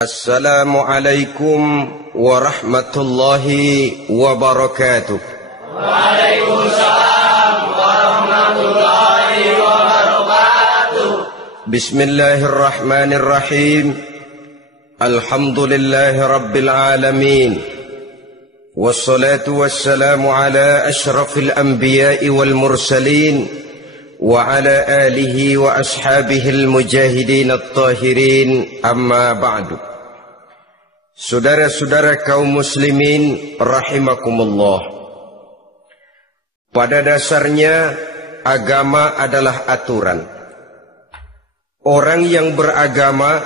Assalamualaikum warahmatullahi wabarakatuh. Waalaikumsalam warahmatullahi wabarakatuh. Bismillahirrahmanirrahim. Alhamdulillahi rabbil alamin. Wassalatu wassalamu ala ashrafil anbiya'i wal mursalin wa ala alihi wa ashabihil mujahidin at-tahirin, amma ba'du. Saudara-saudara kaum muslimin rahimakumullah. Pada dasarnya agama adalah aturan. Orang yang beragama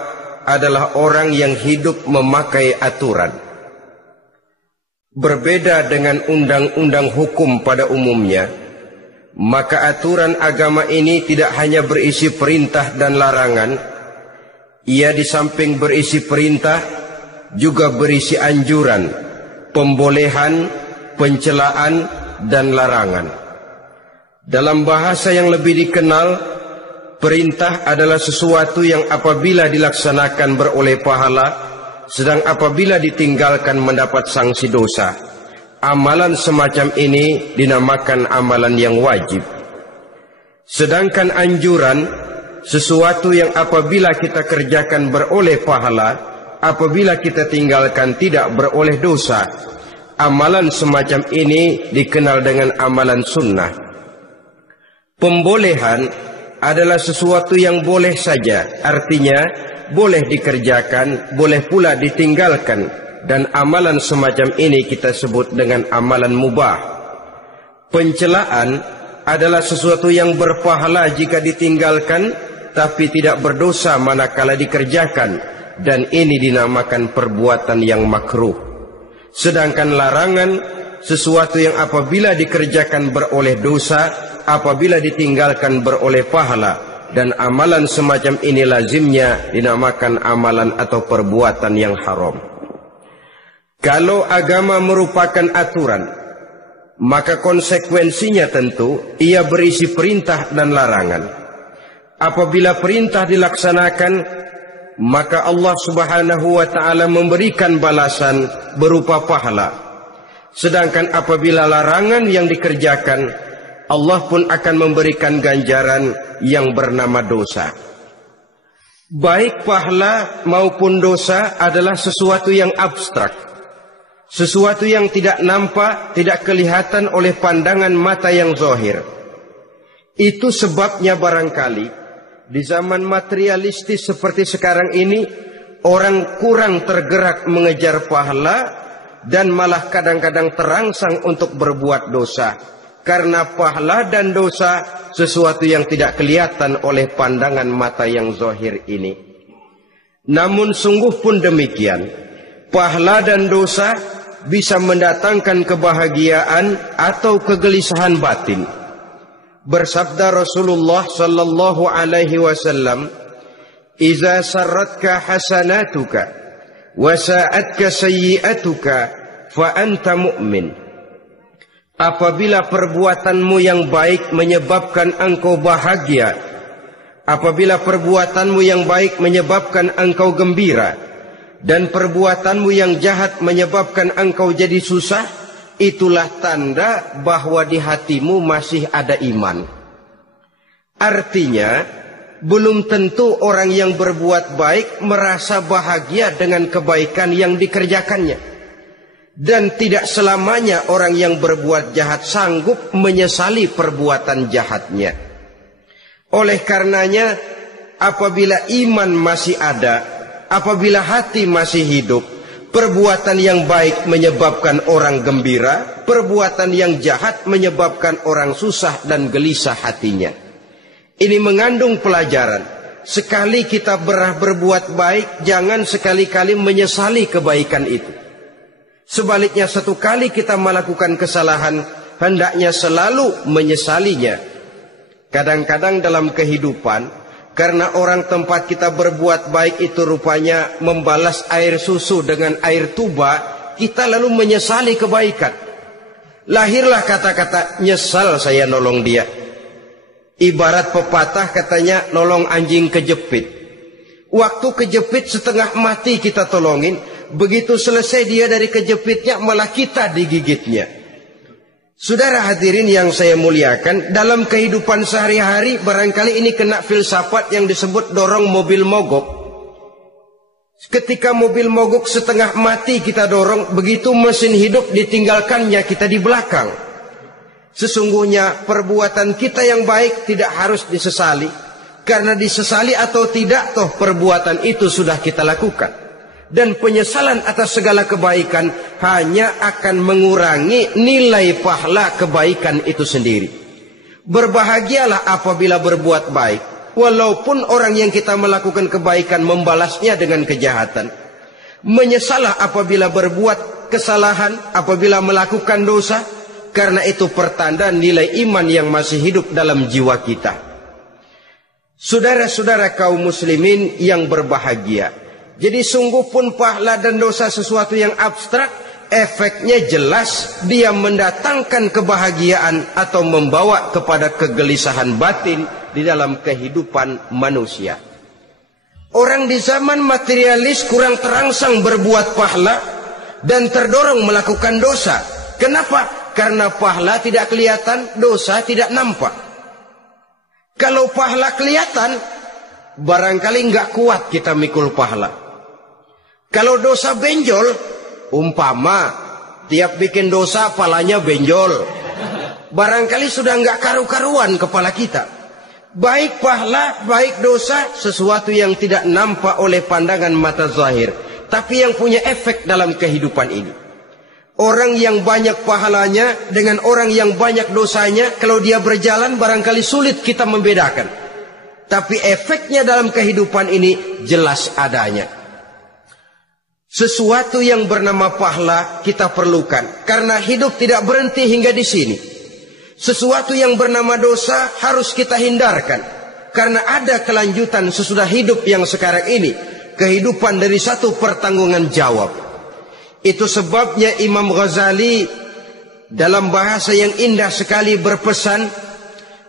adalah orang yang hidup memakai aturan. Berbeda dengan undang-undang hukum pada umumnya, maka aturan agama ini tidak hanya berisi perintah dan larangan. Ia di samping berisi perintah juga berisi anjuran, pembolehan, pencelaan, dan larangan. Dalam bahasa yang lebih dikenal, perintah adalah sesuatu yang apabila dilaksanakan beroleh pahala, sedang apabila ditinggalkan mendapat sanksi dosa. Amalan semacam ini dinamakan amalan yang wajib. Sedangkan anjuran, sesuatu yang apabila kita kerjakan beroleh pahala, apabila kita tinggalkan tidak beroleh dosa. Amalan semacam ini dikenal dengan amalan sunnah. Pembolehan adalah sesuatu yang boleh saja, artinya boleh dikerjakan, boleh pula ditinggalkan, dan amalan semacam ini kita sebut dengan amalan mubah. Pencelaan adalah sesuatu yang berpahala jika ditinggalkan, tapi tidak berdosa manakala dikerjakan, dan ini dinamakan perbuatan yang makruh. Sedangkan larangan, sesuatu yang apabila dikerjakan beroleh dosa, apabila ditinggalkan beroleh pahala, dan amalan semacam ini lazimnya dinamakan amalan atau perbuatan yang haram. Kalau agama merupakan aturan, maka konsekuensinya tentu ia berisi perintah dan larangan. Apabila perintah dilaksanakan, maka Allah Subhanahu wa ta'ala memberikan balasan berupa pahala. Sedangkan apabila larangan yang dikerjakan, Allah pun akan memberikan ganjaran yang bernama dosa. Baik pahala maupun dosa adalah sesuatu yang abstrak, sesuatu yang tidak nampak, tidak kelihatan oleh pandangan mata yang zahir. Itu sebabnya barangkali di zaman materialistis seperti sekarang ini, orang kurang tergerak mengejar pahala dan malah kadang-kadang terangsang untuk berbuat dosa. Karena pahala dan dosa sesuatu yang tidak kelihatan oleh pandangan mata yang zahir ini. Namun sungguh pun demikian, pahala dan dosa bisa mendatangkan kebahagiaan atau kegelisahan batin. Bersabda Rasulullah sallallahu alaihi wasallam, "Iza sarratka hasanatuka wa sa'atka sayyi'atuka fa anta mu'min." Apabila perbuatanmu yang baik menyebabkan engkau bahagia, apabila perbuatanmu yang baik menyebabkan engkau gembira, dan perbuatanmu yang jahat menyebabkan engkau jadi susah, itulah tanda bahwa di hatimu masih ada iman. Artinya, belum tentu orang yang berbuat baik merasa bahagia dengan kebaikan yang dikerjakannya. Dan tidak selamanya orang yang berbuat jahat sanggup menyesali perbuatan jahatnya. Oleh karenanya, apabila iman masih ada, apabila hati masih hidup, perbuatan yang baik menyebabkan orang gembira, perbuatan yang jahat menyebabkan orang susah dan gelisah hatinya. Ini mengandung pelajaran. Sekali kita berbuat baik, jangan sekali-kali menyesali kebaikan itu. Sebaliknya, satu kali kita melakukan kesalahan, hendaknya selalu menyesalinya. Kadang-kadang dalam kehidupan, karena orang tempat kita berbuat baik itu rupanya membalas air susu dengan air tuba, kita lalu menyesali kebaikan. Lahirlah kata-kata, nyesal saya nolong dia. Ibarat pepatah katanya, nolong anjing kejepit. Waktu kejepit setengah mati kita tolongin. Begitu selesai dia dari kejepitnya, malah kita digigitnya. Saudara hadirin yang saya muliakan, dalam kehidupan sehari-hari barangkali ini kena filsafat yang disebut dorong mobil mogok. Ketika mobil mogok setengah mati kita dorong, begitu mesin hidup ditinggalkannya kita di belakang. Sesungguhnya perbuatan kita yang baik tidak harus disesali, karena disesali atau tidak toh perbuatan itu sudah kita lakukan. Dan penyesalan atas segala kebaikan hanya akan mengurangi nilai pahala kebaikan itu sendiri. Berbahagialah apabila berbuat baik, walaupun orang yang kita melakukan kebaikan membalasnya dengan kejahatan. Menyesalah apabila berbuat kesalahan, apabila melakukan dosa, karena itu pertanda nilai iman yang masih hidup dalam jiwa kita. Saudara-saudara kaum muslimin yang berbahagia, jadi sungguh pun pahala dan dosa sesuatu yang abstrak, efeknya jelas dia mendatangkan kebahagiaan atau membawa kepada kegelisahan batin di dalam kehidupan manusia. Orang di zaman materialis kurang terangsang berbuat pahala dan terdorong melakukan dosa. Kenapa? Karena pahala tidak kelihatan, dosa tidak nampak. Kalau pahala kelihatan, barangkali nggak kuat kita mikul pahala. Kalau dosa benjol, umpama tiap bikin dosa palanya benjol, barangkali sudah nggak karu-karuan kepala kita. Baik pahala, baik dosa, sesuatu yang tidak nampak oleh pandangan mata zahir, tapi yang punya efek dalam kehidupan ini. Orang yang banyak pahalanya dengan orang yang banyak dosanya, kalau dia berjalan barangkali sulit kita membedakan. Tapi efeknya dalam kehidupan ini jelas adanya. Sesuatu yang bernama pahala kita perlukan, karena hidup tidak berhenti hingga di sini. Sesuatu yang bernama dosa harus kita hindarkan, karena ada kelanjutan sesudah hidup yang sekarang ini, kehidupan dari satu pertanggungan jawab. Itu sebabnya Imam Ghazali dalam bahasa yang indah sekali berpesan,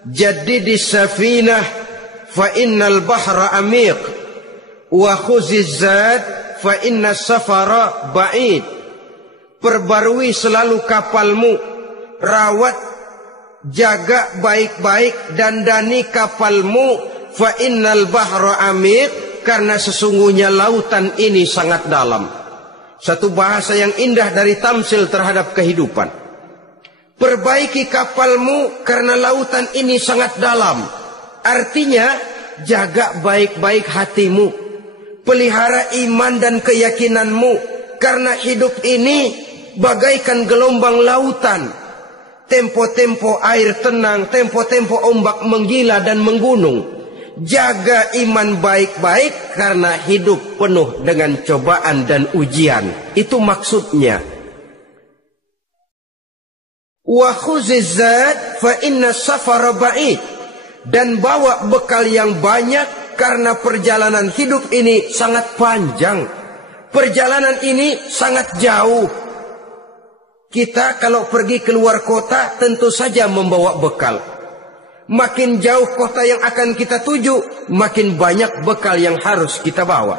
"Jaddidis safinah fa innal bahra amiq wa khuziz zad fa inna safara ba'id." Perbarui selalu kapalmu, rawat, jaga baik-baik, dandani kapalmu, fa innal bahra amiq, karena sesungguhnya lautan ini sangat dalam. Satu bahasa yang indah dari tamsil terhadap kehidupan. Perbaiki kapalmu karena lautan ini sangat dalam. Artinya jaga baik-baik hatimu, pelihara iman dan keyakinanmu, karena hidup ini bagaikan gelombang lautan. Tempo-tempo air tenang, tempo-tempo ombak menggila dan menggunung. Jaga iman baik-baik karena hidup penuh dengan cobaan dan ujian. Itu maksudnya. Wa khuziz zad fa inna safara ba'id. Dan bawa bekal yang banyak karena perjalanan hidup ini sangat panjang. Perjalanan ini sangat jauh. Kita kalau pergi keluar kota tentu saja membawa bekal. Makin jauh kota yang akan kita tuju, makin banyak bekal yang harus kita bawa.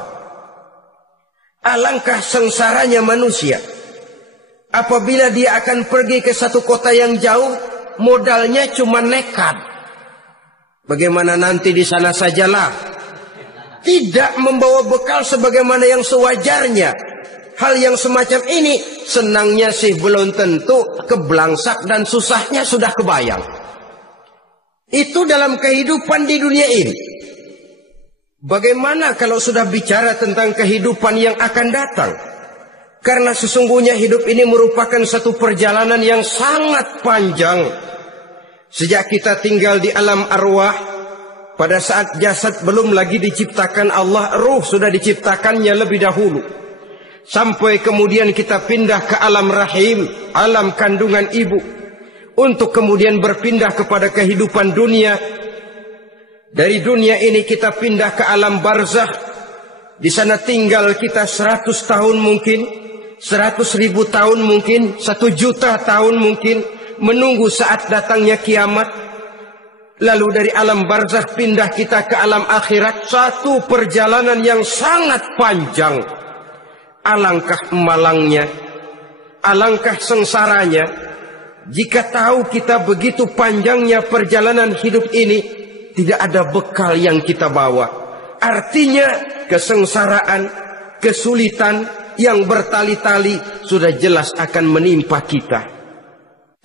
Alangkah sengsaranya manusia apabila dia akan pergi ke satu kota yang jauh, modalnya cuma nekat. Bagaimana nanti di sana sajalah. Tidak membawa bekal sebagaimana yang sewajarnya. Hal yang semacam ini senangnya sih belum tentu, keblangsak dan susahnya sudah kebayang. Itu dalam kehidupan di dunia ini. Bagaimana kalau sudah bicara tentang kehidupan yang akan datang? Karena sesungguhnya hidup ini merupakan satu perjalanan yang sangat panjang. Sejak kita tinggal di alam arwah, pada saat jasad belum lagi diciptakan Allah, ruh sudah diciptakannya lebih dahulu. Sampai kemudian kita pindah ke alam rahim, alam kandungan ibu, untuk kemudian berpindah kepada kehidupan dunia. Dari dunia ini kita pindah ke alam barzakh. Di sana tinggal kita 100 tahun mungkin, 100.000 tahun mungkin, 1 juta tahun mungkin, menunggu saat datangnya kiamat. Lalu dari alam barzakh pindah kita ke alam akhirat. Satu perjalanan yang sangat panjang. Alangkah malangnya, alangkah sengsaranya jika tahu kita begitu panjangnya perjalanan hidup ini, tidak ada bekal yang kita bawa. Artinya kesengsaraan, kesulitan yang bertali-tali sudah jelas akan menimpa kita.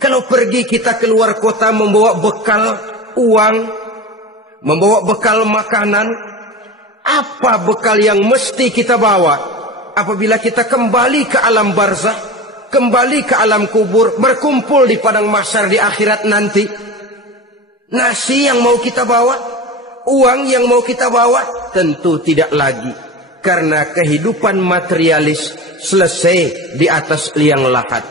Kalau pergi kita keluar kota membawa bekal uang, membawa bekal makanan, apa bekal yang mesti kita bawa? Apabila kita kembali ke alam barzakh, kembali ke alam kubur, berkumpul di padang mahsyar di akhirat nanti, nasi yang mau kita bawa, uang yang mau kita bawa, tentu tidak lagi. Karena kehidupan materialis selesai di atas liang lahat.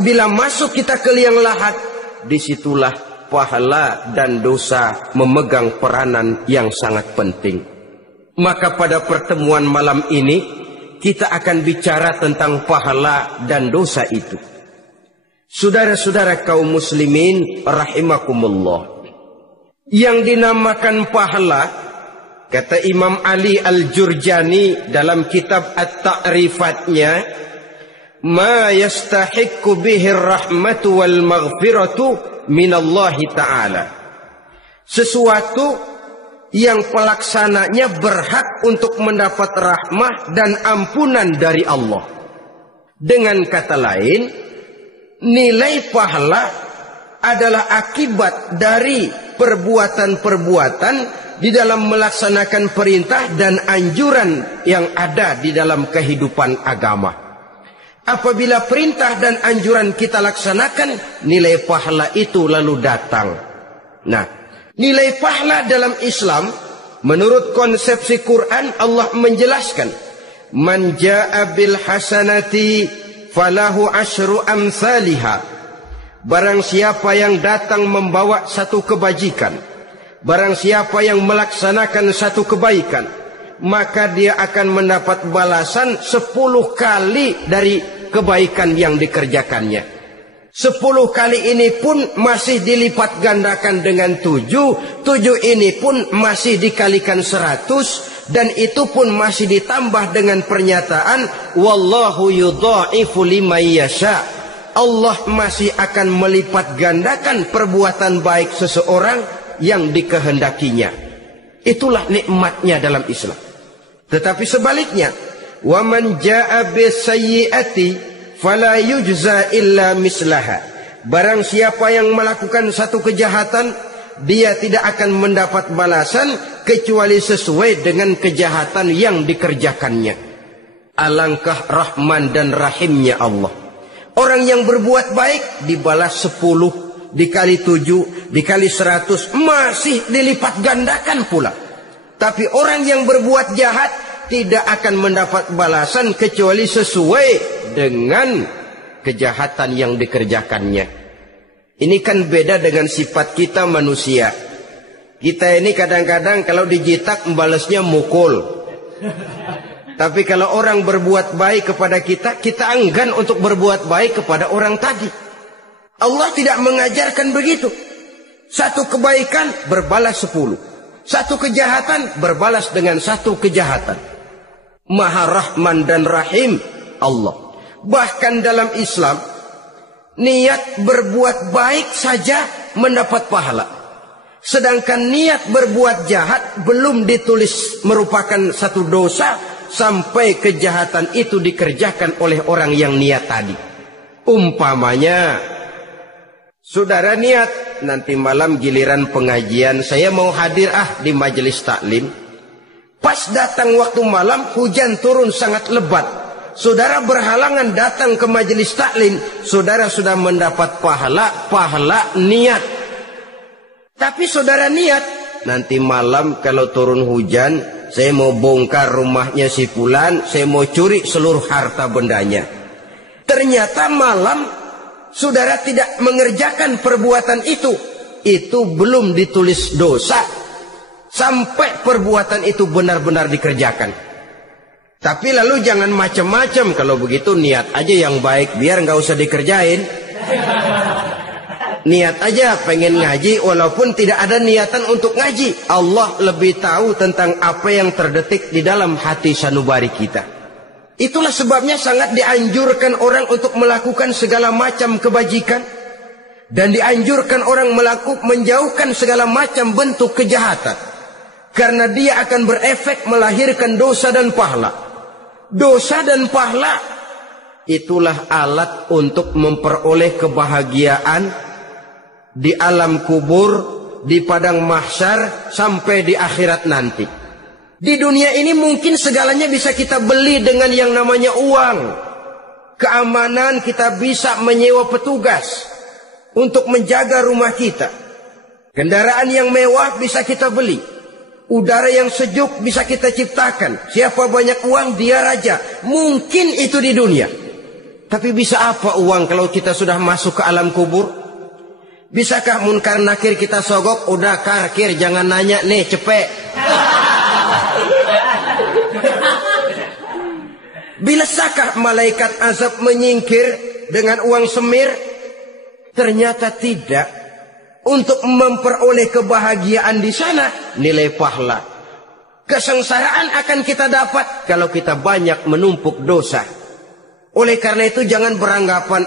Bila masuk kita ke liang lahat, disitulah pahala dan dosa memegang peranan yang sangat penting. Maka pada pertemuan malam ini kita akan bicara tentang pahala dan dosa itu. Saudara-saudara kaum muslimin rahimakumullah, yang dinamakan pahala, kata Imam Ali Al-Jurjani dalam kitab At-Ta'rifatnya, ma yastahiqqu bihi ar-rahmatu wal maghfiratu minallahi ta'ala. Sesuatu yang pelaksananya berhak untuk mendapat rahmah dan ampunan dari Allah. Dengan kata lain, nilai pahala adalah akibat dari perbuatan-perbuatan di dalam melaksanakan perintah dan anjuran yang ada di dalam kehidupan agama. Apabila perintah dan anjuran kita laksanakan, nilai pahala itu lalu datang. Nah, nilai pahala dalam Islam menurut konsepsi Quran, Allah menjelaskan, man jaa bil hasanati falahu asyru amsalihha. Barang siapa yang datang membawa satu kebajikan, barang siapa yang melaksanakan satu kebaikan, maka dia akan mendapat balasan 10 kali dari kebaikan yang dikerjakannya. 10 kali ini pun masih dilipat gandakan dengan 7. 7 ini pun masih dikalikan 100. Dan itu pun masih ditambah dengan pernyataan, wallahu yudha'ifu liman yasha. Allah masih akan melipat gandakan perbuatan baik seseorang yang dikehendakinya. Itulah nikmatnya dalam Islam. Tetapi sebaliknya, wa man jaa bis-sayyi'ati fala yujza illa mislaha. Barang siapa yang melakukan satu kejahatan, dia tidak akan mendapat balasan kecuali sesuai dengan kejahatan yang dikerjakannya. Alangkah rahman dan rahimnya Allah. Orang yang berbuat baik dibalas 10, dikali 7, dikali 100, masih dilipat gandakan pula. Tapi orang yang berbuat jahat tidak akan mendapat balasan kecuali sesuai dengan kejahatan yang dikerjakannya. Ini kan beda dengan sifat kita manusia. Kita ini kadang-kadang kalau dijitak membalasnya mukul. Tapi kalau orang berbuat baik kepada kita, kita enggan untuk berbuat baik kepada orang tadi. Allah tidak mengajarkan begitu. Satu kebaikan berbalas 10. Satu kejahatan berbalas dengan satu kejahatan. Maha Rahman dan Rahim Allah. Bahkan dalam Islam, niat berbuat baik saja mendapat pahala. Sedangkan niat berbuat jahat belum ditulis merupakan satu dosa sampai kejahatan itu dikerjakan oleh orang yang niat tadi. Umpamanya, saudara niat, nanti malam giliran pengajian saya mau hadir di majelis taklim. Pas datang waktu malam, hujan turun sangat lebat. Saudara berhalangan datang ke majelis taklim, saudara sudah mendapat pahala niat. Tapi saudara niat, nanti malam kalau turun hujan, saya mau bongkar rumahnya si fulan, saya mau curi seluruh harta bendanya. Ternyata malam saudara tidak mengerjakan perbuatan itu belum ditulis dosa sampai perbuatan itu benar-benar dikerjakan. Tapi lalu jangan macam-macam, kalau begitu niat aja yang baik biar nggak usah dikerjain. Niat aja pengen ngaji walaupun tidak ada niatan untuk ngaji. Allah lebih tahu tentang apa yang terdetik di dalam hati sanubari kita. Itulah sebabnya sangat dianjurkan orang untuk melakukan segala macam kebajikan. Dan dianjurkan orang menjauhkan segala macam bentuk kejahatan. Karena dia akan berefek melahirkan dosa dan pahala. Dosa dan pahala itulah alat untuk memperoleh kebahagiaan di alam kubur, di padang mahsyar, sampai di akhirat nanti. Di dunia ini mungkin segalanya bisa kita beli dengan yang namanya uang. Keamanan kita bisa menyewa petugas untuk menjaga rumah kita. Kendaraan yang mewah bisa kita beli. Udara yang sejuk bisa kita ciptakan. Siapa banyak uang dia raja. Mungkin itu di dunia. Tapi bisa apa uang kalau kita sudah masuk ke alam kubur? Bisakah munkar nakir kita sogok? Udah karkir, jangan nanya nih, cepet. Bisakah malaikat azab menyingkir dengan uang semir? Ternyata tidak. Untuk memperoleh kebahagiaan di sana, nilai pahala. Kesengsaraan akan kita dapat kalau kita banyak menumpuk dosa. Oleh karena itu jangan beranggapan,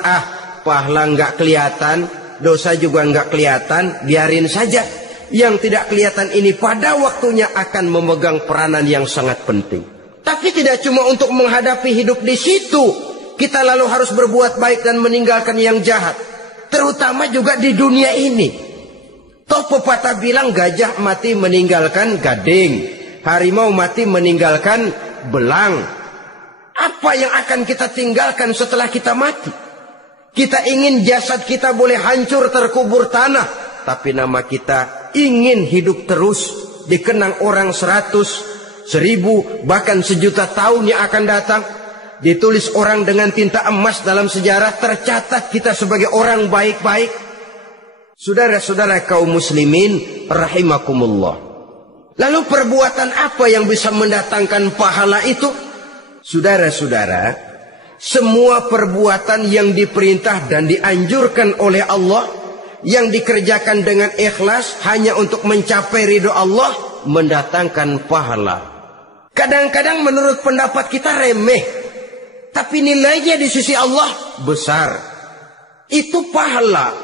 pahala nggak kelihatan, dosa juga nggak kelihatan, biarin saja. Yang tidak kelihatan ini pada waktunya akan memegang peranan yang sangat penting. Tapi tidak cuma untuk menghadapi hidup di situ, kita lalu harus berbuat baik dan meninggalkan yang jahat. Terutama juga di dunia ini. Toh pepatah bilang gajah mati meninggalkan gading, harimau mati meninggalkan belang. Apa yang akan kita tinggalkan setelah kita mati? Kita ingin jasad kita boleh hancur terkubur tanah, tapi nama kita ingin hidup terus, dikenang orang 100, 1000, bahkan 1.000.000 tahun yang akan datang. Ditulis orang dengan tinta emas dalam sejarah, tercatat kita sebagai orang baik-baik. Saudara-saudara kaum muslimin rahimakumullah. Lalu perbuatan apa yang bisa mendatangkan pahala itu? Saudara-saudara, semua perbuatan yang diperintah dan dianjurkan oleh Allah, yang dikerjakan dengan ikhlas hanya untuk mencapai ridho Allah, mendatangkan pahala. Kadang-kadang menurut pendapat kita remeh, tapi nilainya di sisi Allah besar. Itu pahala.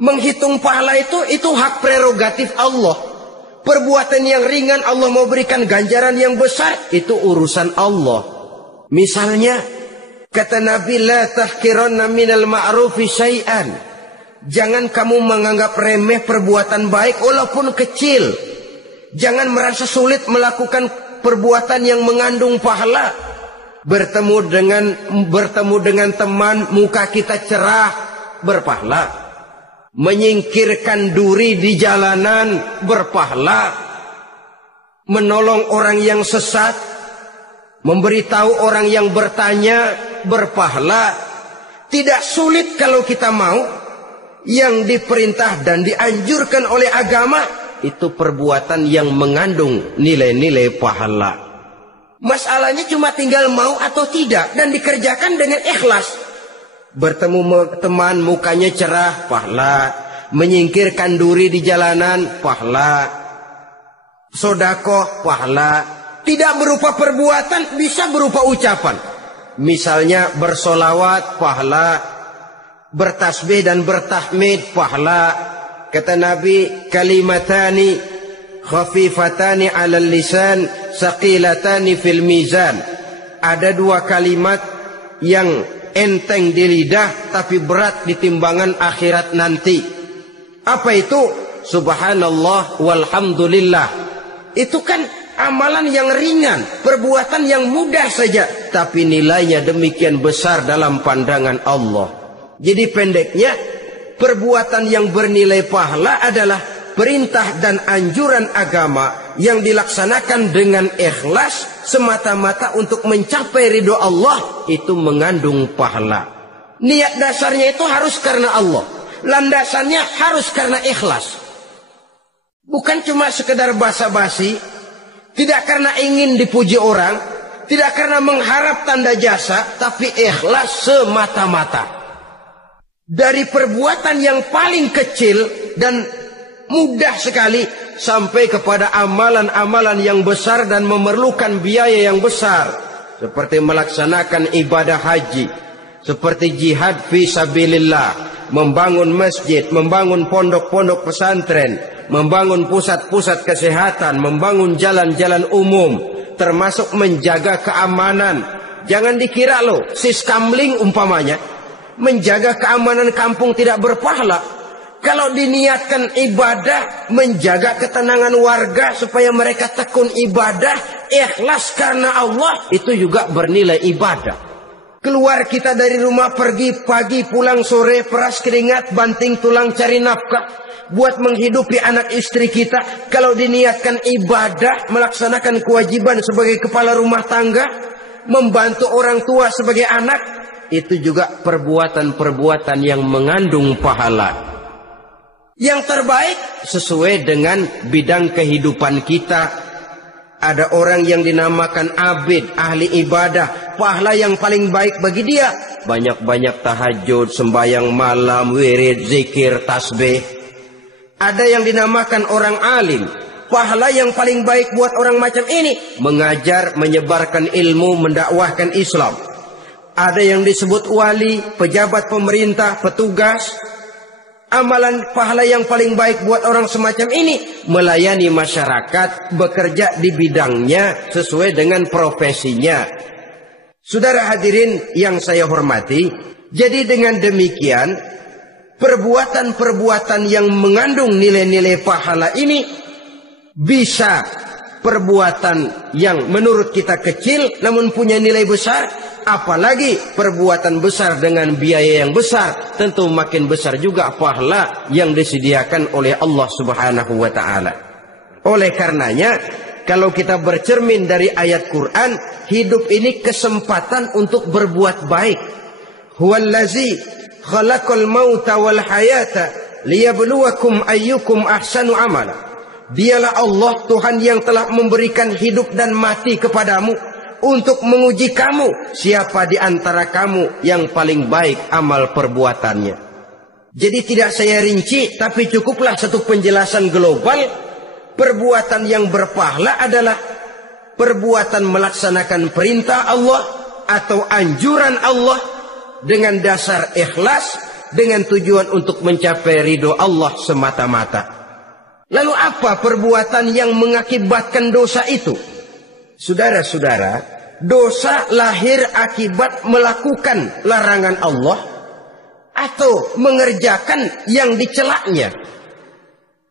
Menghitung pahala itu hak prerogatif Allah. Perbuatan yang ringan Allah mau berikan ganjaran yang besar, itu urusan Allah. Misalnya, kata Nabi, la tahkiranna minal ma'rufi syai'an. Jangan kamu menganggap remeh perbuatan baik walaupun kecil. Jangan merasa sulit melakukan perbuatan yang mengandung pahala. Bertemu dengan teman, muka kita cerah, berpahala. Menyingkirkan duri di jalanan, berpahala. Menolong orang yang sesat, memberitahu orang yang bertanya, berpahala. Tidak sulit kalau kita mau. Yang diperintah dan dianjurkan oleh agama, itu perbuatan yang mengandung nilai-nilai pahala. Masalahnya cuma tinggal mau atau tidak, dan dikerjakan dengan ikhlas. Bertemu teman, mukanya cerah, pahala. Menyingkirkan duri di jalanan, pahala. Sodakoh, pahala. Tidak berupa perbuatan, bisa berupa ucapan. Misalnya bersolawat, pahala. Bertasbih dan bertahmid, pahala. Kata Nabi, kalimatani khafifatani 'alal lisan, saqilatani fil mizan. Ada 2 kalimat yang enteng di lidah tapi berat di timbangan akhirat nanti. Apa itu? Subhanallah walhamdulillah. Itu kan amalan yang ringan, perbuatan yang mudah saja, tapi nilainya demikian besar dalam pandangan Allah. Jadi pendeknya, perbuatan yang bernilai pahala adalah perintah dan anjuran agama yang dilaksanakan dengan ikhlas semata-mata untuk mencapai ridho Allah, itu mengandung pahala. Niat dasarnya itu harus karena Allah, landasannya harus karena ikhlas. Bukan cuma sekedar basa-basi, tidak karena ingin dipuji orang, tidak karena mengharap tanda jasa, tapi ikhlas semata-mata. Dari perbuatan yang paling kecil dan mudah sekali sampai kepada amalan-amalan yang besar dan memerlukan biaya yang besar, seperti melaksanakan ibadah haji, seperti jihad fi sabilillah, membangun masjid, membangun pondok-pondok pesantren, membangun pusat-pusat kesehatan, membangun jalan-jalan umum, termasuk menjaga keamanan. Jangan dikira loh, siskamling umpamanya, menjaga keamanan kampung tidak berpahala. Kalau diniatkan ibadah, menjaga ketenangan warga supaya mereka tekun ibadah, ikhlas karena Allah, itu juga bernilai ibadah. Keluar kita dari rumah, pergi pagi, pulang sore, peras keringat, banting tulang cari nafkah buat menghidupi anak istri kita. Kalau diniatkan ibadah, melaksanakan kewajiban sebagai kepala rumah tangga, membantu orang tua sebagai anak, itu juga perbuatan-perbuatan yang mengandung pahala. Yang terbaik sesuai dengan bidang kehidupan kita. Ada orang yang dinamakan abid, ahli ibadah, pahala yang paling baik bagi dia banyak-banyak tahajud, sembahyang malam, wirid, zikir, tasbih. Ada yang dinamakan orang alim, pahala yang paling baik buat orang macam ini mengajar, menyebarkan ilmu, mendakwahkan Islam. Ada yang disebut wali, pejabat pemerintah, petugas. Amalan pahala yang paling baik buat orang semacam ini melayani masyarakat, bekerja di bidangnya sesuai dengan profesinya. Saudara hadirin yang saya hormati, jadi dengan demikian perbuatan-perbuatan yang mengandung nilai-nilai pahala ini bisa perbuatan yang menurut kita kecil namun punya nilai besar. Apalagi perbuatan besar dengan biaya yang besar, tentu makin besar juga pahala yang disediakan oleh Allah Subhanahu wa ta'ala. Oleh karenanya, kalau kita bercermin dari ayat Quran, hidup ini kesempatan untuk berbuat baik. Huwallazi khalaqal mauta wal hayata liyabluwakum ayyukum ahsanu amala. Dialah Allah, Tuhan yang telah memberikan hidup dan mati kepadamu untuk menguji kamu, siapa di antara kamu yang paling baik amal perbuatannya. Jadi tidak saya rinci, tapi cukuplah satu penjelasan global. Perbuatan yang berpahala adalah perbuatan melaksanakan perintah Allah atau anjuran Allah dengan dasar ikhlas, dengan tujuan untuk mencapai ridho Allah semata-mata. Lalu apa perbuatan yang mengakibatkan dosa itu? Saudara-saudara, dosa lahir akibat melakukan larangan Allah atau mengerjakan yang dicelaknya.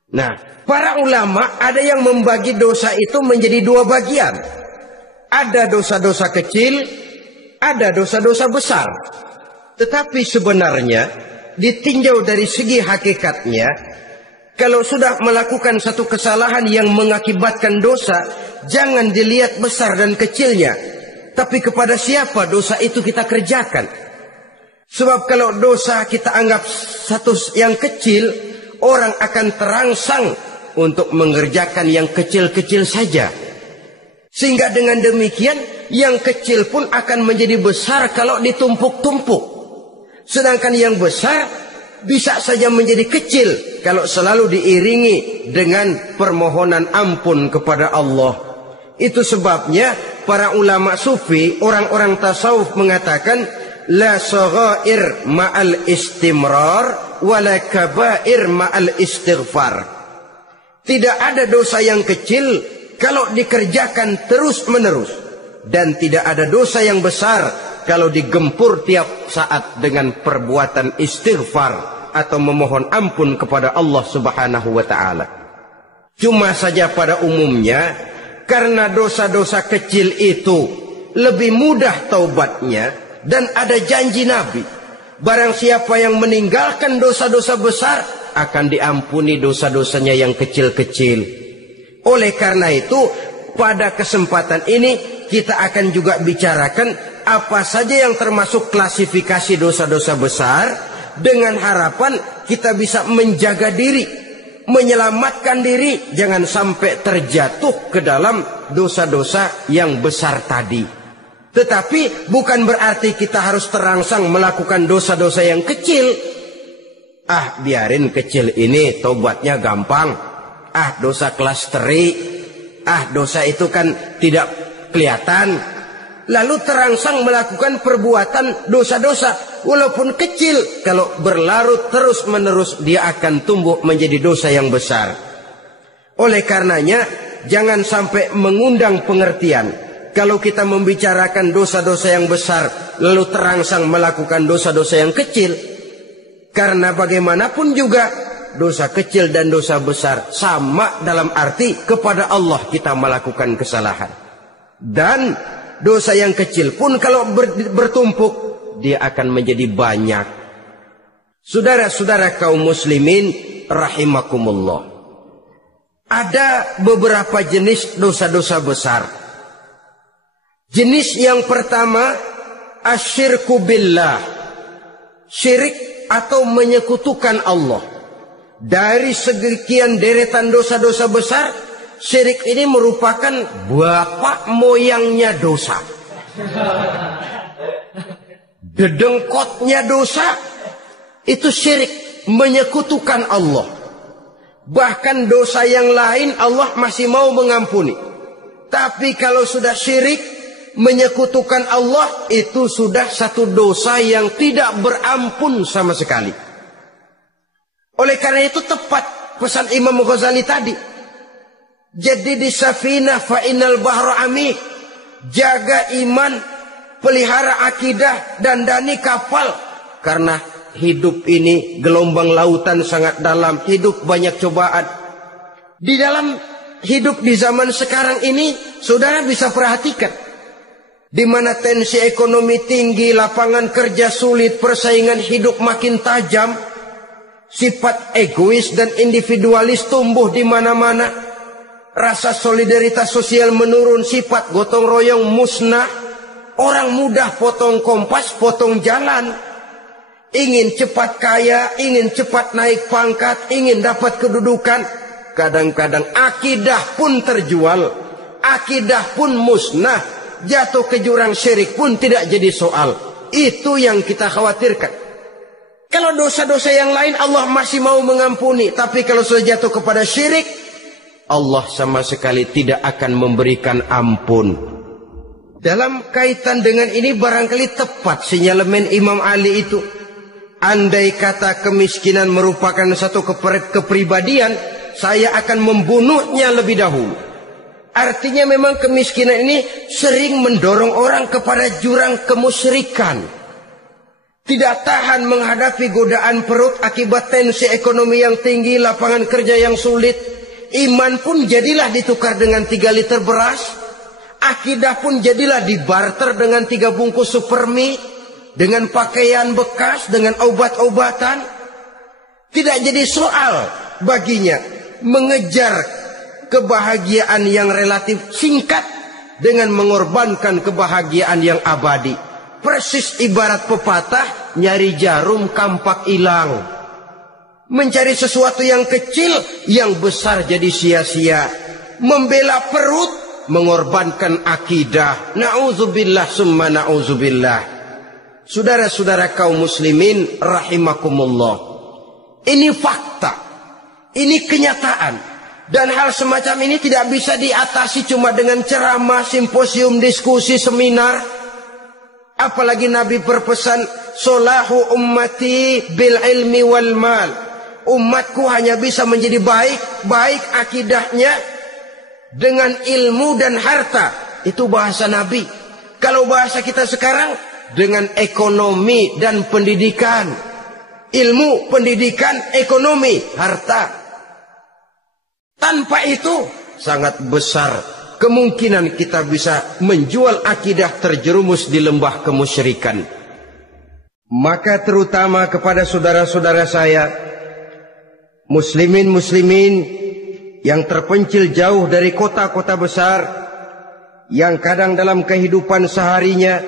Nah, para ulama ada yang membagi dosa itu menjadi dua bagian. Ada dosa-dosa kecil, ada dosa-dosa besar. Tetapi sebenarnya ditinjau dari segi hakikatnya, kalau sudah melakukan satu kesalahan yang mengakibatkan dosa, jangan dilihat besar dan kecilnya, tapi kepada siapa dosa itu kita kerjakan. Sebab kalau dosa kita anggap satu yang kecil, orang akan terangsang untuk mengerjakan yang kecil-kecil saja. Sehingga dengan demikian, yang kecil pun akan menjadi besar kalau ditumpuk-tumpuk. Sedangkan yang besar bisa saja menjadi kecil kalau selalu diiringi dengan permohonan ampun kepada Allah. Itu sebabnya para ulama sufi, orang-orang tasawuf mengatakan la saghair ma'al istimrar wala kabair ma'al istighfar. Tidak ada dosa yang kecil kalau dikerjakan terus-menerus, dan tidak ada dosa yang besar kalau digempur tiap saat dengan perbuatan istighfar atau memohon ampun kepada Allah Subhanahu wa ta'ala. Cuma saja pada umumnya, karena dosa-dosa kecil itu lebih mudah taubatnya, dan ada janji Nabi, barang siapa yang meninggalkan dosa-dosa besar akan diampuni dosa-dosanya yang kecil-kecil. Oleh karena itu, pada kesempatan ini kita akan juga bicarakan apa saja yang termasuk klasifikasi dosa-dosa besar, dengan harapan kita bisa menjaga diri, menyelamatkan diri, jangan sampai terjatuh ke dalam dosa-dosa yang besar tadi. Tetapi bukan berarti kita harus terangsang melakukan dosa-dosa yang kecil. Ah, biarin kecil ini, tobatnya gampang. Ah, dosa kelas teri. Ah, dosa itu kan tidak kelihatan. Lalu terangsang melakukan perbuatan dosa-dosa. Walaupun kecil, kalau berlarut terus-menerus, dia akan tumbuh menjadi dosa yang besar. Oleh karenanya, jangan sampai mengundang pengertian. Kalau kita membicarakan dosa-dosa yang besar, lalu terangsang melakukan dosa-dosa yang kecil. Karena bagaimanapun juga, dosa kecil dan dosa besar sama dalam arti kepada Allah kita melakukan kesalahan. Dan dosa yang kecil pun kalau bertumpuk, dia akan menjadi banyak. Saudara-saudara kaum muslimin rahimakumullah. Ada beberapa jenis dosa-dosa besar. Jenis yang pertama, asyirku billah. Syirik atau menyekutukan Allah. Dari sekian deretan dosa-dosa besar, syirik ini merupakan bapak moyangnya dosa. Dedengkotnya dosa, itu syirik, menyekutukan Allah. Bahkan dosa yang lain Allah masih mau mengampuni. Tapi kalau sudah syirik, menyekutukan Allah, itu sudah satu dosa yang tidak berampun sama sekali. Oleh karena itu tepat pesan Imam Ghazali tadi. Jadi di safinah fa innal bahra amik. Jaga iman, pelihara akidah, dandani kapal. Karena hidup ini gelombang lautan sangat dalam, hidup banyak cobaan. Di dalam hidup di zaman sekarang ini, saudara bisa perhatikan, di mana tensi ekonomi tinggi, lapangan kerja sulit, persaingan hidup makin tajam, sifat egois dan individualis tumbuh di mana-mana, rasa solidaritas sosial menurun, sifat gotong royong musnah, orang mudah potong kompas, potong jalan, ingin cepat kaya, ingin cepat naik pangkat, ingin dapat kedudukan. Kadang-kadang akidah pun terjual, akidah pun musnah. Jatuh ke jurang syirik pun tidak jadi soal. Itu yang kita khawatirkan. Kalau dosa-dosa yang lain Allah masih mau mengampuni, tapi kalau sudah jatuh kepada syirik, Allah sama sekali tidak akan memberikan ampun. Dalam kaitan dengan ini barangkali tepat sinyalemen Imam Ali itu. Andai kata kemiskinan merupakan satu kepribadian, saya akan membunuhnya lebih dahulu. Artinya memang kemiskinan ini sering mendorong orang kepada jurang kemusyrikan. Tidak tahan menghadapi godaan perut akibat tensi ekonomi yang tinggi, lapangan kerja yang sulit. Iman pun jadilah ditukar dengan 3 liter beras. Akidah pun jadilah dibarter dengan 3 bungkus supermi, dengan pakaian bekas, dengan obat-obatan. Tidak jadi soal baginya mengejar kebahagiaan yang relatif singkat dengan mengorbankan kebahagiaan yang abadi. Persis ibarat pepatah, nyari jarum kampak hilang. Mencari sesuatu yang kecil, yang besar jadi sia-sia. Membela perut, mengorbankan akidah. Na'udzubillah summa na'udzubillah. Saudara-saudara kaum muslimin rahimakumullah. Ini fakta. Ini kenyataan. Dan hal semacam ini tidak bisa diatasi cuma dengan ceramah, simposium, diskusi, seminar. Apalagi Nabi berpesan, solahu ummati bil ilmi wal mal. Umatku hanya bisa menjadi baik akidahnya dengan ilmu dan harta. Itu bahasa Nabi. Kalau bahasa kita sekarang, dengan ekonomi dan pendidikan. Ilmu, pendidikan, ekonomi, harta. Tanpa itu sangat besar kemungkinan kita bisa menjual akidah terjerumus di lembah kemusyrikan. Maka terutama kepada saudara-saudara saya, muslimin yang terpencil jauh dari kota-kota besar, yang kadang dalam kehidupan seharinya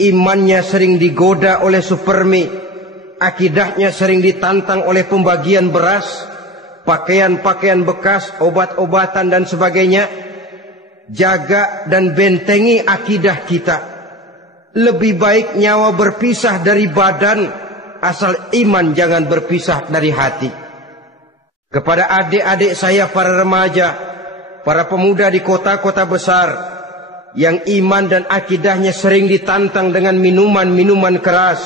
imannya sering digoda oleh supermi, akidahnya sering ditantang oleh pembagian beras, pakaian-pakaian bekas, obat-obatan dan sebagainya. Jaga dan bentengi akidah kita. Lebih baik nyawa berpisah dari badan asal iman jangan berpisah dari hati. Kepada adik-adik saya para remaja, para pemuda di kota-kota besar yang iman dan akidahnya sering ditantang dengan minuman-minuman keras,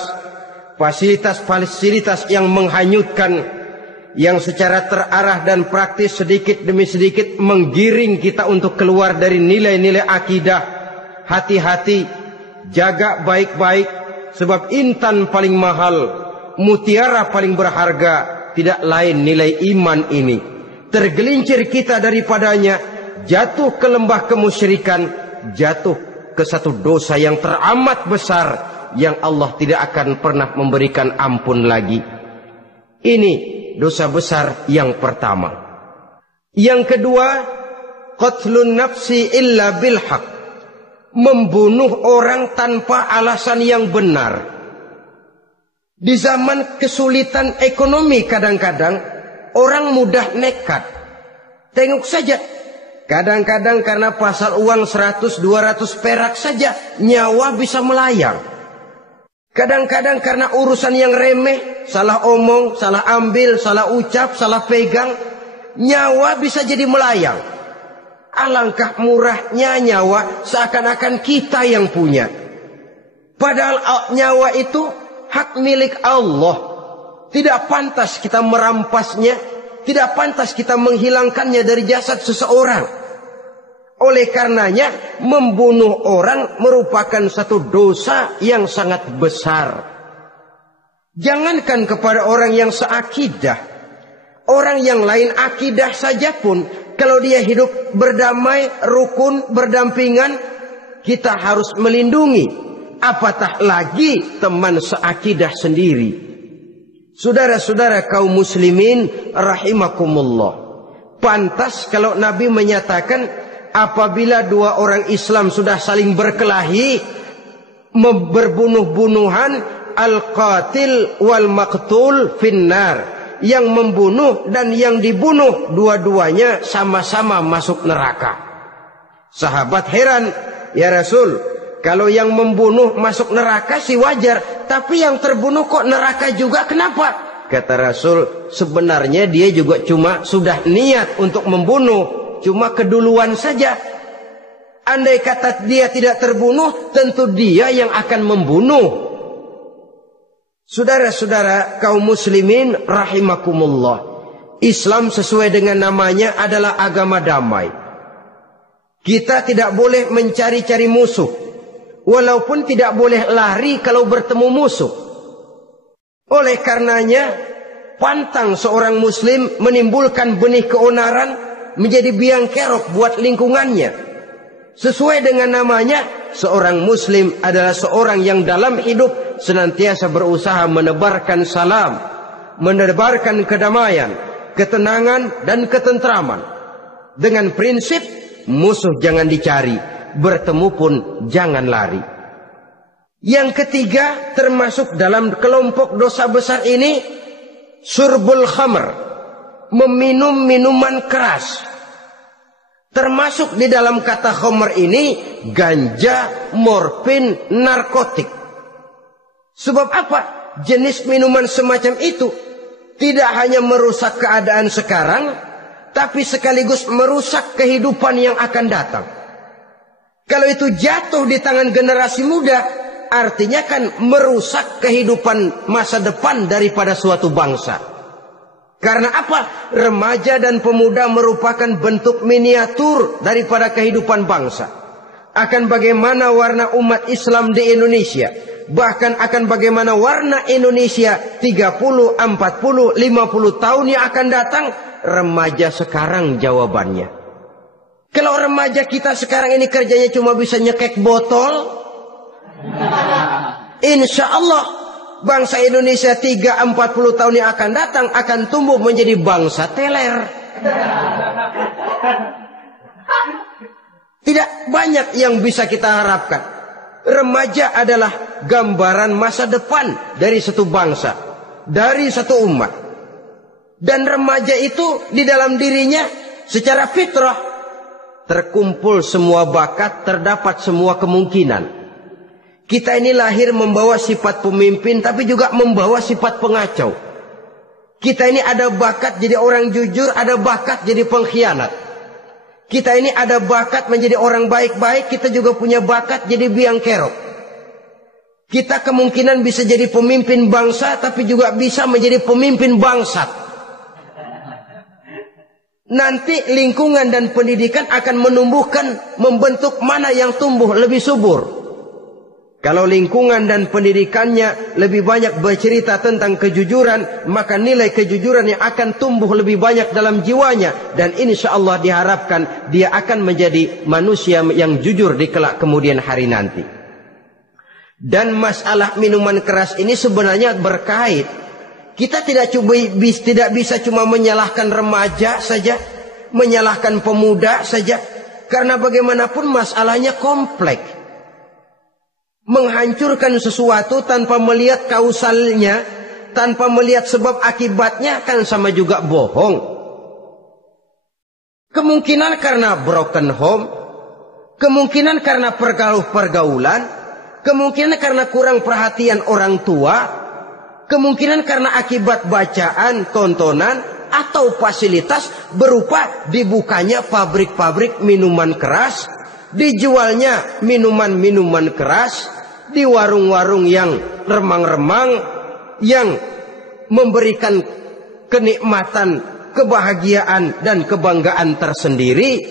fasilitas-fasilitas yang menghanyutkan, yang secara terarah dan praktis sedikit demi sedikit menggiring kita untuk keluar dari nilai-nilai akidah. Hati-hati, jaga baik-baik, sebab intan paling mahal, mutiara paling berharga, tidak lain nilai iman ini. Tergelincir kita daripadanya, jatuh ke lembah kemusyrikan, jatuh ke satu dosa yang teramat besar, yang Allah tidak akan pernah memberikan ampun lagi. Ini dosa besar yang pertama. Yang kedua, qatlun nafsi illa bilhaq, membunuh orang tanpa alasan yang benar. Di zaman kesulitan ekonomi kadang-kadang orang mudah nekat. Tengok saja, kadang-kadang karena pasal uang 100-200 perak saja nyawa bisa melayang. Kadang-kadang karena urusan yang remeh, salah omong, salah ambil, salah ucap, salah pegang, nyawa bisa jadi melayang. Alangkah murahnya nyawa, seakan-akan kita yang punya. Padahal nyawa itu hak milik Allah. Tidak pantas kita merampasnya, tidak pantas kita menghilangkannya dari jasad seseorang. Oleh karenanya, membunuh orang merupakan satu dosa yang sangat besar. Jangankan kepada orang yang seakidah, orang yang lain akidah saja pun, kalau dia hidup berdamai, rukun, berdampingan, kita harus melindungi. Apatah lagi teman seakidah sendiri. Saudara-saudara kaum muslimin rahimakumullah. Pantas kalau Nabi menyatakan, apabila dua orang Islam sudah saling berkelahi, berbunuh-bunuhan, al-qatil wal maqtul finnar. Yang membunuh dan yang dibunuh, dua-duanya sama-sama masuk neraka. Sahabat heran, ya Rasul, kalau yang membunuh masuk neraka sih wajar, tapi yang terbunuh kok neraka juga, kenapa? Kata Rasul, sebenarnya dia juga cuma sudah niat untuk membunuh, cuma keduluan saja. Andai kata dia tidak terbunuh, tentu dia yang akan membunuh. Saudara-saudara kaum muslimin rahimakumullah, Islam sesuai dengan namanya adalah agama damai. Kita tidak boleh mencari-cari musuh, walaupun tidak boleh lari kalau bertemu musuh. Oleh karenanya, pantang seorang muslim menimbulkan benih keonaran menjadi biang kerok buat lingkungannya. Sesuai dengan namanya, seorang muslim adalah seorang yang dalam hidup senantiasa berusaha menebarkan salam, menebarkan kedamaian, ketenangan dan ketentraman. Dengan prinsip musuh jangan dicari, bertemu pun jangan lari. Yang ketiga, termasuk dalam kelompok dosa besar ini, syurbul khamr, meminum minuman keras. Termasuk di dalam kata khamr ini ganja, morfin, narkotik. Sebab apa? Jenis minuman semacam itu tidak hanya merusak keadaan sekarang, tapi sekaligus merusak kehidupan yang akan datang. Kalau itu jatuh di tangan generasi muda, artinya kan merusak kehidupan masa depan daripada suatu bangsa. Karena apa? Remaja dan pemuda merupakan bentuk miniatur daripada kehidupan bangsa. Akan bagaimana warna umat Islam di Indonesia, bahkan akan bagaimana warna Indonesia 30, 40, 50 tahun yang akan datang, remaja sekarang jawabannya. Kalau remaja kita sekarang ini kerjanya cuma bisa nyekek botol, insya Allah bangsa Indonesia 30-40 tahun yang akan datang akan tumbuh menjadi bangsa teler. Tidak banyak yang bisa kita harapkan. Remaja adalah gambaran masa depan dari satu bangsa, dari satu umat. Dan remaja itu di dalam dirinya secara fitrah terkumpul semua bakat, terdapat semua kemungkinan. Kita ini lahir membawa sifat pemimpin, tapi juga membawa sifat pengacau. Kita ini ada bakat jadi orang jujur, ada bakat jadi pengkhianat. Kita ini ada bakat menjadi orang baik-baik, kita juga punya bakat jadi biang kerok. Kita kemungkinan bisa jadi pemimpin bangsa, tapi juga bisa menjadi pemimpin bangsat. Nanti lingkungan dan pendidikan akan menumbuhkan, membentuk mana yang tumbuh lebih subur. Kalau lingkungan dan pendidikannya lebih banyak bercerita tentang kejujuran, maka nilai kejujuran yang akan tumbuh lebih banyak dalam jiwanya. Dan insya Allah diharapkan dia akan menjadi manusia yang jujur di kelak kemudian hari nanti. Dan masalah minuman keras ini sebenarnya berkait. Kita tidak bisa cuma menyalahkan remaja saja, menyalahkan pemuda saja. Karena bagaimanapun masalahnya kompleks. Menghancurkan sesuatu tanpa melihat kausalnya, tanpa melihat sebab akibatnya kan sama juga bohong. Kemungkinan karena broken home, kemungkinan karena pergaulan, kemungkinan karena kurang perhatian orang tua, kemungkinan karena akibat bacaan, tontonan, atau fasilitas berupa dibukanya pabrik-pabrik minuman keras, dijualnya minuman-minuman keras, di warung-warung yang remang-remang, yang memberikan kenikmatan, kebahagiaan dan kebanggaan tersendiri,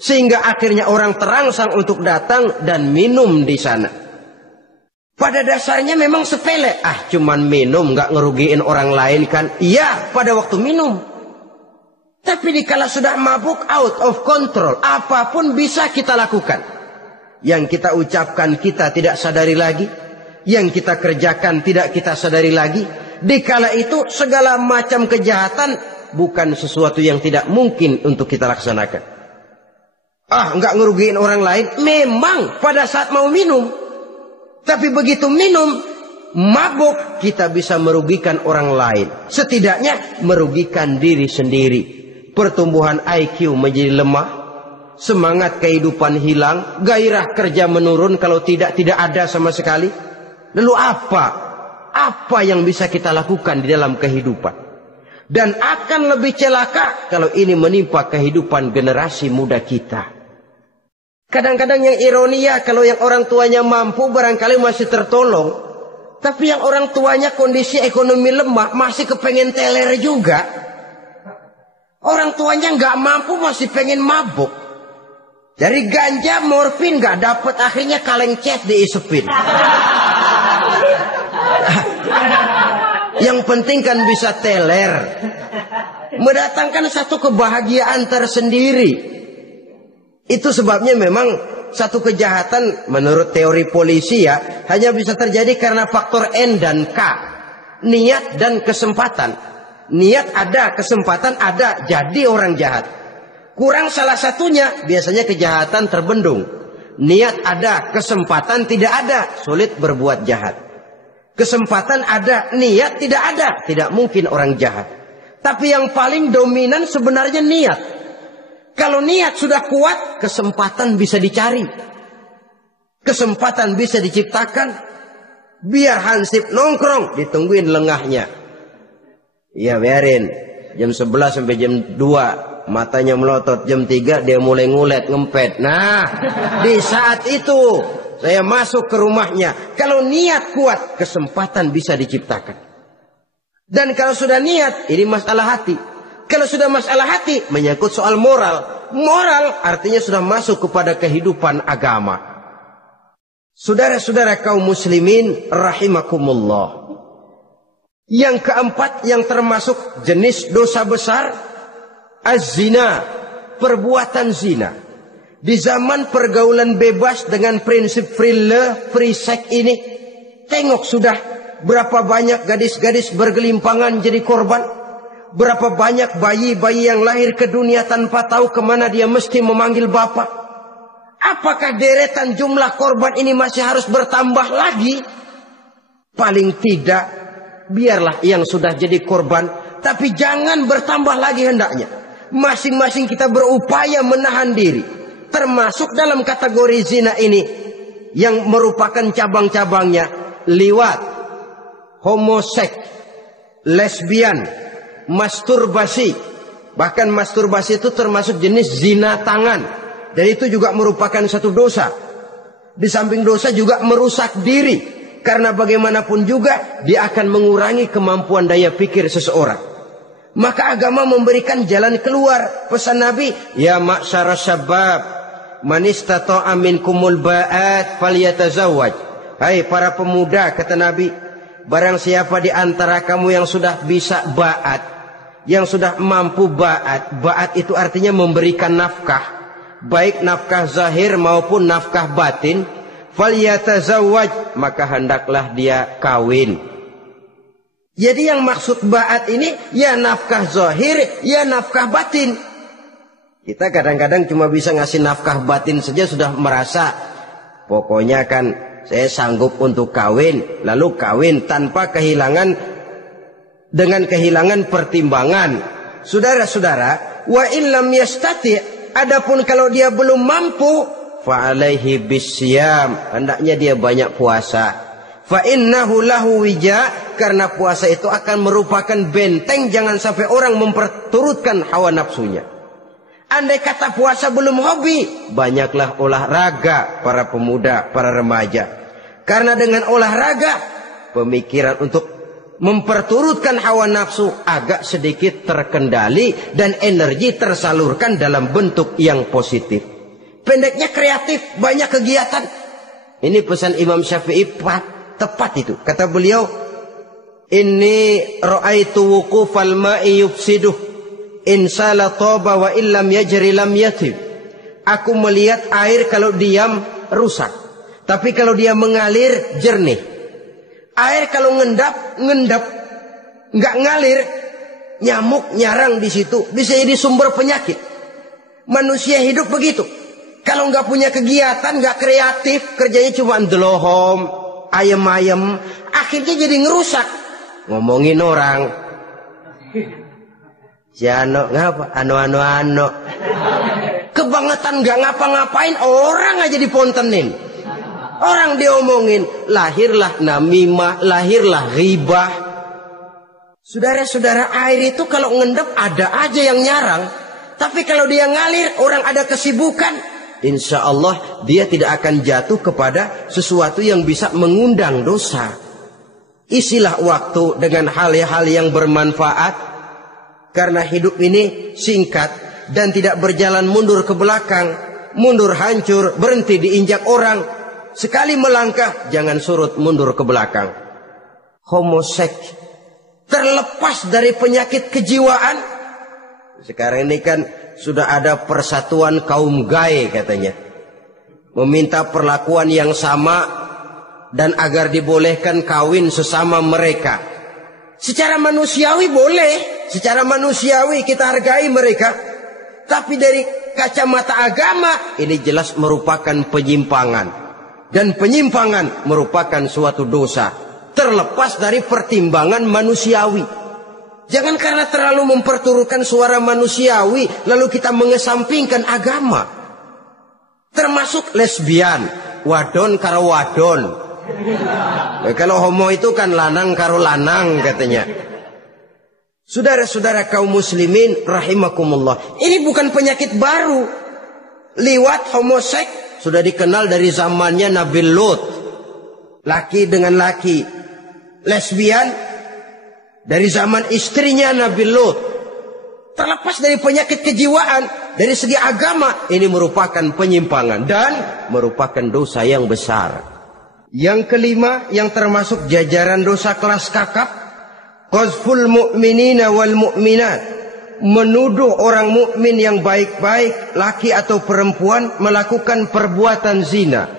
sehingga akhirnya orang terangsang untuk datang dan minum di sana. Pada dasarnya memang sepele, cuman minum, nggak ngerugiin orang lain kan? Iya, pada waktu minum. Tapi dikala sudah mabuk, out of control, apapun bisa kita lakukan. Yang kita ucapkan kita tidak sadari lagi, yang kita kerjakan tidak kita sadari lagi. Dikala itu segala macam kejahatan bukan sesuatu yang tidak mungkin untuk kita laksanakan. Nggak ngerugiin orang lain, memang pada saat mau minum. Tapi begitu minum, mabuk, kita bisa merugikan orang lain. Setidaknya merugikan diri sendiri. Pertumbuhan IQ menjadi lemah, semangat kehidupan hilang, gairah kerja menurun, kalau tidak ada sama sekali. Lalu apa yang bisa kita lakukan di dalam kehidupan? Dan akan lebih celaka kalau ini menimpa kehidupan generasi muda kita. Kadang-kadang yang ironi ya, kalau yang orang tuanya mampu barangkali masih tertolong. Tapi yang orang tuanya kondisi ekonomi lemah masih kepengen teler juga. Orang tuanya nggak mampu masih pengen mabuk. Dari ganja, morfin nggak dapat, akhirnya kaleng cet diisepin. Yang penting kan bisa teler, mendatangkan satu kebahagiaan tersendiri. Itu sebabnya memang satu kejahatan menurut teori polisi ya, hanya bisa terjadi karena faktor N dan K, niat dan kesempatan. Niat ada, kesempatan ada, jadi orang jahat. Kurang salah satunya, biasanya kejahatan terbendung. Niat ada, kesempatan tidak ada, sulit berbuat jahat. Kesempatan ada, niat tidak ada, tidak mungkin orang jahat. Tapi yang paling dominan sebenarnya niat. Kalau niat sudah kuat, kesempatan bisa dicari. Kesempatan bisa diciptakan. Biar Hansip nongkrong, ditungguin lengahnya. Ya biarin, jam 11 sampai jam 2, matanya melotot, jam 3 dia mulai ngulet, ngempet. Nah, di saat itu saya masuk ke rumahnya. Kalau niat kuat, kesempatan bisa diciptakan. Dan kalau sudah niat, ini masalah hati. Kalau sudah masalah hati, menyangkut soal moral. Moral artinya sudah masuk kepada kehidupan agama. Saudara-saudara kaum muslimin rahimakumullah. Yang keempat yang termasuk jenis dosa besar, az-zina, perbuatan zina. Di zaman pergaulan bebas dengan prinsip free love, free sex ini, tengok sudah berapa banyak gadis-gadis bergelimpangan jadi korban. Berapa banyak bayi-bayi yang lahir ke dunia tanpa tahu kemana dia mesti memanggil bapak. Apakah deretan jumlah korban ini masih harus bertambah lagi? Paling tidak, biarlah yang sudah jadi korban, tapi jangan bertambah lagi hendaknya. Masing-masing kita berupaya menahan diri. Termasuk dalam kategori zina ini, yang merupakan cabang-cabangnya liwat, homoseks, lesbian, masturbasi. Bahkan masturbasi itu termasuk jenis zina tangan. Dan itu juga merupakan satu dosa. Di samping dosa juga merusak diri. Karena bagaimanapun juga dia akan mengurangi kemampuan daya pikir seseorang. Maka agama memberikan jalan keluar. Pesan Nabi, ya ma'syara syabab, man istata'a minkumul ba'at falyatazawwaj. Hai para pemuda, kata Nabi, barang siapa di antara kamu yang sudah bisa ba'at, yang sudah mampu ba'at. Ba'at itu artinya memberikan nafkah, baik nafkah zahir maupun nafkah batin. Falyatazawwaj, maka hendaklah dia kawin. Jadi yang maksud ba'at ini ya nafkah zahir, ya nafkah batin. Kita kadang-kadang cuma bisa ngasih nafkah batin saja sudah merasa pokoknya kan saya sanggup untuk kawin, lalu kawin tanpa kehilangan, dengan kehilangan pertimbangan. Saudara-saudara, wa illam yastati, adapun kalau dia belum mampu, fa alaihi bisyam, hendaknya dia banyak puasa. Fa innahu lahu wija, karena puasa itu akan merupakan benteng jangan sampai orang memperturutkan hawa nafsunya. Andai kata puasa belum hobi, banyaklah olahraga para pemuda, para remaja. Karena dengan olahraga, pemikiran untuk memperturutkan hawa nafsu agak sedikit terkendali dan energi tersalurkan dalam bentuk yang positif. Pendeknya kreatif, banyak kegiatan. Ini pesan Imam Syafi'i tepat itu. Kata beliau, inni ra'aitu wuqufal ma'i yufsiduh, insala toba wa illam yajri lam yatib. Aku melihat air kalau diam rusak, tapi kalau dia mengalir jernih. Air kalau ngendap, nggak ngalir, nyamuk nyarang di situ, bisa jadi sumber penyakit. Manusia hidup begitu. Kalau nggak punya kegiatan, nggak kreatif, kerjanya cuma ndelohom, ayam-ayam, akhirnya jadi ngerusak. Ngomongin orang, si ano ngapa, ano. Kebangetan nggak ngapa-ngapain, orang aja dipontenin. Orang diomongin, lahirlah namimah, lahirlah ghibah. Saudara-saudara, air itu kalau ngendap ada aja yang nyarang. Tapi kalau dia ngalir, orang ada kesibukan, insya Allah dia tidak akan jatuh kepada sesuatu yang bisa mengundang dosa. Isilah waktu dengan hal-hal yang bermanfaat. Karena hidup ini singkat dan tidak berjalan mundur ke belakang. Mundur hancur, berhenti diinjak orang. Sekali melangkah, jangan surut mundur ke belakang. Homoseks, terlepas dari penyakit kejiwaan. Sekarang ini kan sudah ada persatuan kaum gay katanya. Meminta perlakuan yang sama dan agar dibolehkan kawin sesama mereka. Secara manusiawi boleh, secara manusiawi kita hargai mereka. Tapi dari kacamata agama ini jelas merupakan penyimpangan. Dan penyimpangan merupakan suatu dosa, terlepas dari pertimbangan manusiawi. Jangan karena terlalu memperturutkan suara manusiawi lalu kita mengesampingkan agama. Termasuk lesbian, wadon karo wadon. Kalau homo itu kan lanang karo lanang katanya. Saudara-saudara kaum muslimin rahimakumullah, ini bukan penyakit baru. Liwat, homoseks sudah dikenal dari zamannya Nabi Lut, laki dengan laki. Lesbian dari zaman istrinya Nabi Lut. Terlepas dari penyakit kejiwaan, dari segi agama ini merupakan penyimpangan dan merupakan dosa yang besar. Yang kelima, yang termasuk jajaran dosa kelas kakap, qazful mu'minina wal mu'minat, menuduh orang mukmin yang baik-baik, laki atau perempuan, melakukan perbuatan zina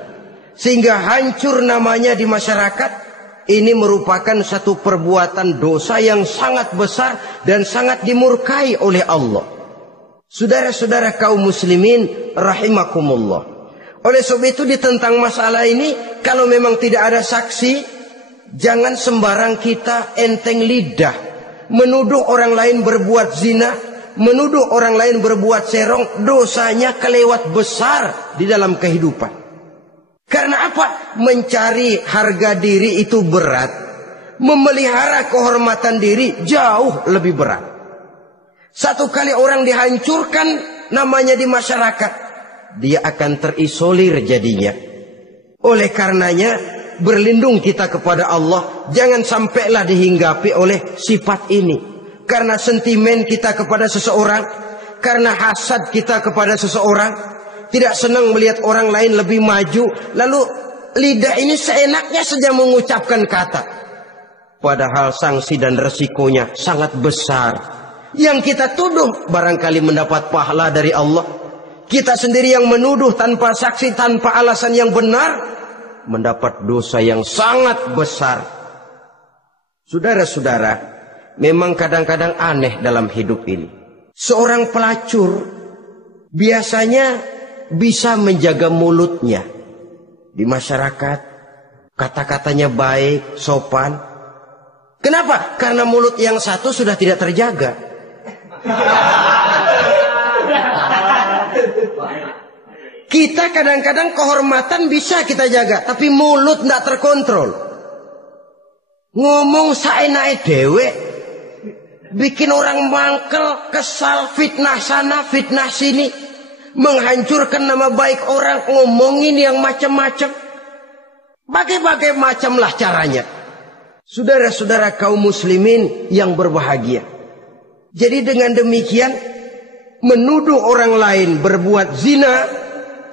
sehingga hancur namanya di masyarakat. Ini merupakan satu perbuatan dosa yang sangat besar dan sangat dimurkai oleh Allah. Saudara-saudara kaum muslimin rahimakumullah, oleh sebab itu ditentang masalah ini, kalau memang tidak ada saksi, jangan sembarang kita enteng lidah menuduh orang lain berbuat zina, menuduh orang lain berbuat serong. Dosanya kelewat besar di dalam kehidupan. Karena apa? Mencari harga diri itu berat. Memelihara kehormatan diri jauh lebih berat. Satu kali orang dihancurkan namanya di masyarakat, dia akan terisolir jadinya. Oleh karenanya, berlindung kita kepada Allah, jangan sampailah dihinggapi oleh sifat ini. Karena sentimen kita kepada seseorang, karena hasad kita kepada seseorang, tidak senang melihat orang lain lebih maju, lalu lidah ini seenaknya saja mengucapkan kata. Padahal sanksi dan resikonya sangat besar. Yang kita tuduh barangkali mendapat pahala dari Allah. Kita sendiri yang menuduh tanpa saksi, tanpa alasan yang benar, mendapat dosa yang sangat besar. Saudara-saudara, memang kadang-kadang aneh dalam hidup ini. Seorang pelacur biasanya bisa menjaga mulutnya di masyarakat, kata-katanya baik, sopan. Kenapa? Karena mulut yang satu sudah tidak terjaga. Kita kadang-kadang kehormatan bisa kita jaga, tapi mulut tidak terkontrol. Ngomong saenake dewe, bikin orang mangkel, kesal, fitnah sana, fitnah sini, menghancurkan nama baik orang, ngomongin yang macam-macam. Bagai-bagai macamlah caranya. Saudara-saudara kaum muslimin yang berbahagia. Jadi dengan demikian, menuduh orang lain berbuat zina,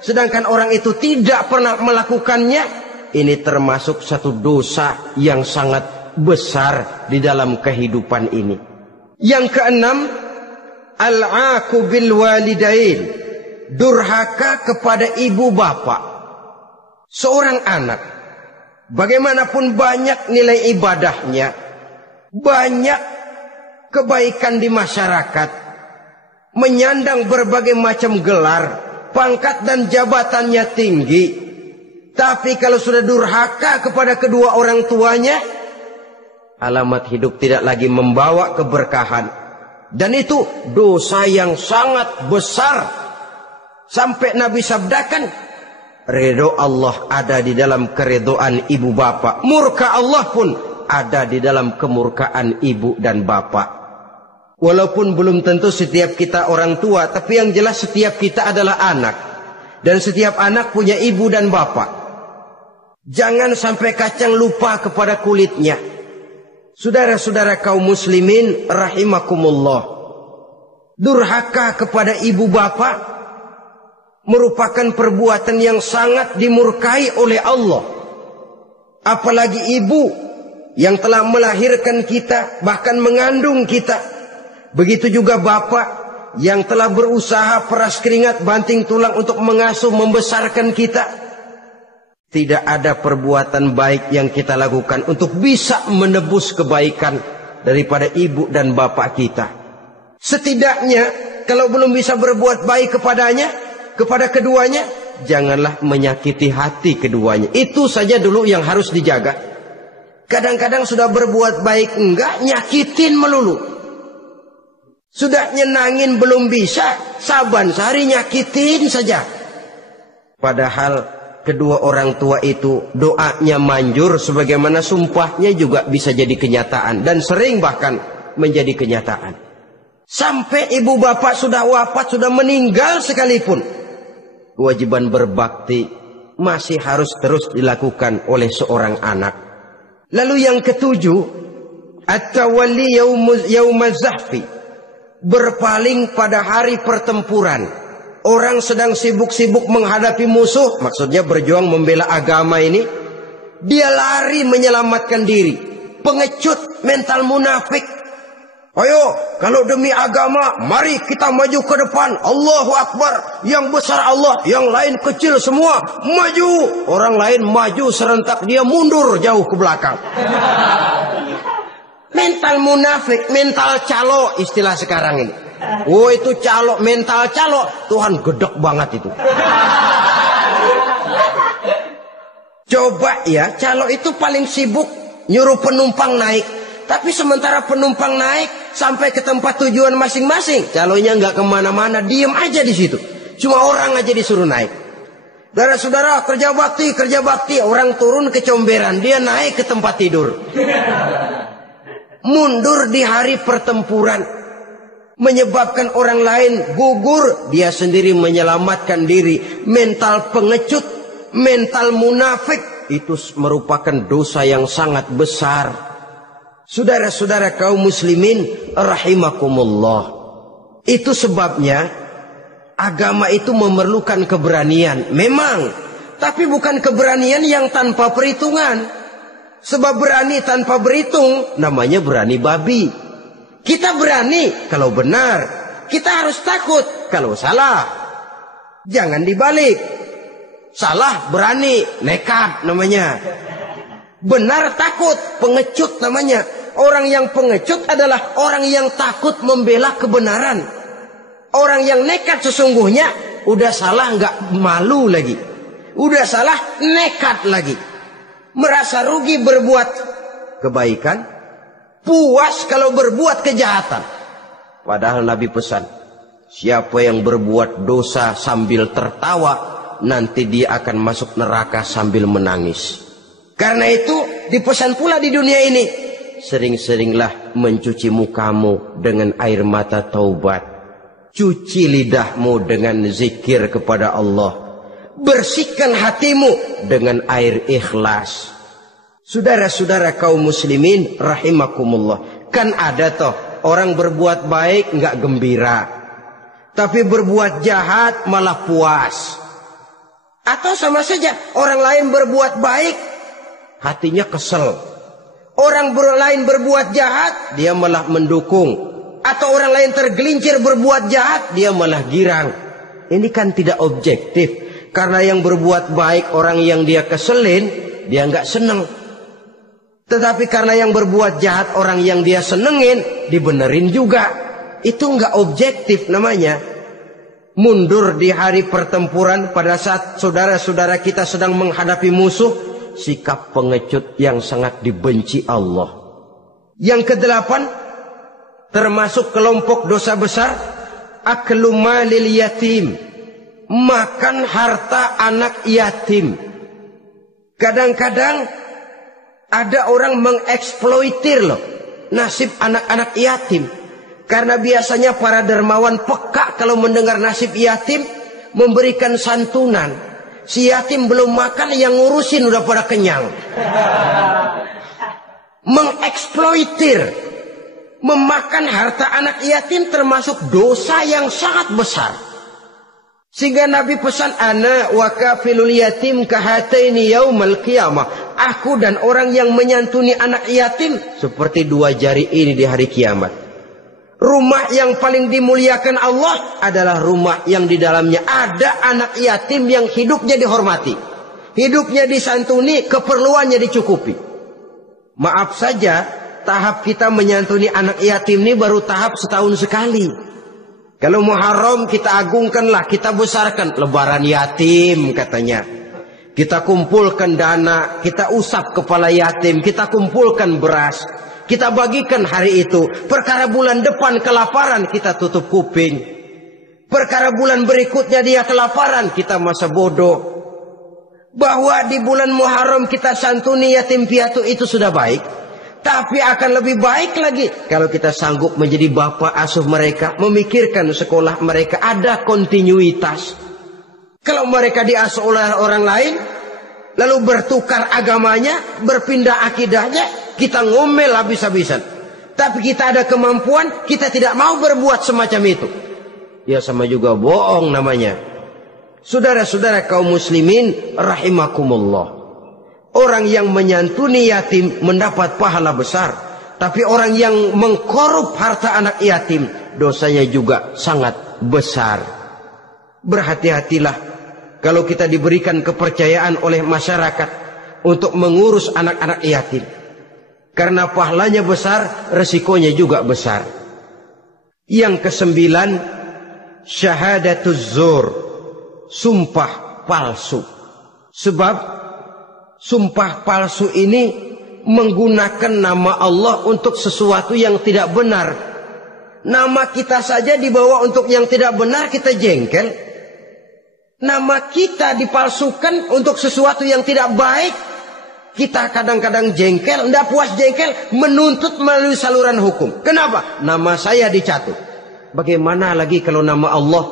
sedangkan orang itu tidak pernah melakukannya, ini termasuk satu dosa yang sangat besar di dalam kehidupan ini. Yang keenam, al-'aqu bil walidain, durhaka kepada ibu bapak. Seorang anak, bagaimanapun banyak nilai ibadahnya, banyak kebaikan di masyarakat, menyandang berbagai macam gelar, pangkat dan jabatannya tinggi, tapi kalau sudah durhaka kepada kedua orang tuanya, alamat hidup tidak lagi membawa keberkahan. Dan itu dosa yang sangat besar. Sampai Nabi sabdakan, ridho Allah ada di dalam keridhaan ibu bapak, murka Allah pun ada di dalam kemurkaan ibu dan bapak. Walaupun belum tentu setiap kita orang tua, tapi yang jelas setiap kita adalah anak. Dan setiap anak punya ibu dan bapak. Jangan sampai kacang lupa kepada kulitnya. Saudara-saudara kaum muslimin rahimakumullah. Durhaka kepada ibu bapak merupakan perbuatan yang sangat dimurkai oleh Allah. Apalagi ibu yang telah melahirkan kita, bahkan mengandung kita. Begitu juga bapak yang telah berusaha peras keringat banting tulang untuk mengasuh membesarkan kita. Tidak ada perbuatan baik yang kita lakukan untuk bisa menebus kebaikan daripada ibu dan bapak kita. Setidaknya kalau belum bisa berbuat baik kepadanya, kepada keduanya, janganlah menyakiti hati keduanya. Itu saja dulu yang harus dijaga. Kadang-kadang sudah berbuat baik enggak, nyakitin melulu. Sudah nyenangin belum bisa, saban sehari nyakitin saja. Padahal kedua orang tua itu doanya manjur, sebagaimana sumpahnya juga bisa jadi kenyataan. Dan sering bahkan menjadi kenyataan. Sampai ibu bapak sudah wafat, sudah meninggal sekalipun, kewajiban berbakti masih harus terus dilakukan oleh seorang anak. Lalu yang ketujuh, at-tawalli yaumaz zahfi, berpaling pada hari pertempuran. Orang sedang sibuk-sibuk menghadapi musuh, maksudnya berjuang membela agama ini, dia lari menyelamatkan diri. Pengecut, mental munafik. Ayo, kalau demi agama, mari kita maju ke depan. Allahu Akbar. Yang besar Allah, yang lain kecil semua. Maju. Orang lain maju serentak, dia mundur jauh ke belakang. Mental munafik, mental calo istilah sekarang ini. Oh itu calo, mental calo. Tuhan gedek banget itu. Coba ya, calo itu paling sibuk nyuruh penumpang naik. Tapi sementara penumpang naik sampai ke tempat tujuan masing-masing, calonya nggak kemana-mana, diem aja di situ. Cuma orang aja disuruh naik. Saudara-saudara, kerja bakti. Orang turun ke comberan, dia naik ke tempat tidur. Mundur di hari pertempuran, menyebabkan orang lain gugur, dia sendiri menyelamatkan diri. Mental pengecut, mental munafik, itu merupakan dosa yang sangat besar. Saudara-saudara kaum muslimin rahimakumullah. Itu sebabnya agama itu memerlukan keberanian. Memang, tapi bukan keberanian yang tanpa perhitungan. Sebab berani tanpa berhitung namanya berani babi. Kita berani kalau benar, kita harus takut kalau salah. Jangan dibalik. Salah berani, nekat namanya. Benar takut, pengecut namanya. Orang yang pengecut adalah orang yang takut membela kebenaran. Orang yang nekat sesungguhnya udah salah nggak malu lagi. Udah salah nekat lagi. Merasa rugi berbuat kebaikan, puas kalau berbuat kejahatan. Padahal Nabi pesan, siapa yang berbuat dosa sambil tertawa, nanti dia akan masuk neraka sambil menangis. Karena itu dipesan pula di dunia ini, sering-seringlah mencuci mukamu dengan air mata taubat. Cuci lidahmu dengan zikir kepada Allah. Bersihkan hatimu dengan air ikhlas. Saudara-saudara kaum muslimin rahimakumullah. Kan ada toh orang berbuat baik nggak gembira, tapi berbuat jahat malah puas. Atau sama saja orang lain berbuat baik, hatinya kesel. Orang lain berbuat jahat, dia malah mendukung. Atau orang lain tergelincir berbuat jahat, dia malah girang. Ini kan tidak objektif. Karena yang berbuat baik, orang yang dia keselin, dia nggak seneng. Tetapi karena yang berbuat jahat, orang yang dia senengin, dibenerin juga. Itu nggak objektif namanya. Mundur di hari pertempuran pada saat saudara-saudara kita sedang menghadapi musuh, sikap pengecut yang sangat dibenci Allah. Yang kedelapan, termasuk kelompok dosa besar, aklu malil yatim, makan harta anak yatim. Kadang-kadang ada orang mengeksploitir loh nasib anak-anak yatim. Karena biasanya para dermawan peka kalau mendengar nasib yatim, memberikan santunan. Si yatim belum makan, yang ngurusin udah pada kenyang. Mengeksploitir, memakan harta anak yatim termasuk dosa yang sangat besar. Sehingga Nabi pesan, ana wa kafilul yatim kahataini yaumal qiyamah. Aku dan orang yang menyantuni anak yatim seperti dua jari ini di hari kiamat. Rumah yang paling dimuliakan Allah adalah rumah yang di dalamnya ada anak yatim yang hidupnya dihormati, hidupnya disantuni, keperluannya dicukupi. Maaf saja, tahap kita menyantuni anak yatim ini baru tahap setahun sekali. Kalau Muharram kita agungkanlah, kita besarkan. Lebaran yatim katanya. Kita kumpulkan dana, kita usap kepala yatim, kita kumpulkan beras, kita bagikan hari itu. Perkara bulan depan kelaparan, kita tutup kuping. Perkara bulan berikutnya dia kelaparan, kita masa bodoh. Bahwa di bulan Muharram kita santuni yatim piatu itu sudah baik. Tapi akan lebih baik lagi kalau kita sanggup menjadi bapak asuh mereka, memikirkan sekolah mereka, ada kontinuitas. Kalau mereka diasuh oleh orang lain, lalu bertukar agamanya, berpindah akidahnya, kita ngomel habis-habisan. Tapi kita ada kemampuan, kita tidak mau berbuat semacam itu. Ya sama juga bohong namanya. Saudara-saudara kaum muslimin rahimakumullah. Orang yang menyantuni yatim mendapat pahala besar. Tapi orang yang mengkorup harta anak yatim, dosanya juga sangat besar. Berhati-hatilah kalau kita diberikan kepercayaan oleh masyarakat untuk mengurus anak-anak yatim. Karena pahalanya besar, resikonya juga besar. Yang kesembilan, syahadatuz zur, sumpah palsu. Sebab sumpah palsu ini menggunakan nama Allah untuk sesuatu yang tidak benar. Nama kita saja dibawa untuk yang tidak benar, kita jengkel. Nama kita dipalsukan untuk sesuatu yang tidak baik. Kita kadang-kadang jengkel, tidak puas jengkel, menuntut melalui saluran hukum. Kenapa? Nama saya dicatut. Bagaimana lagi kalau nama Allah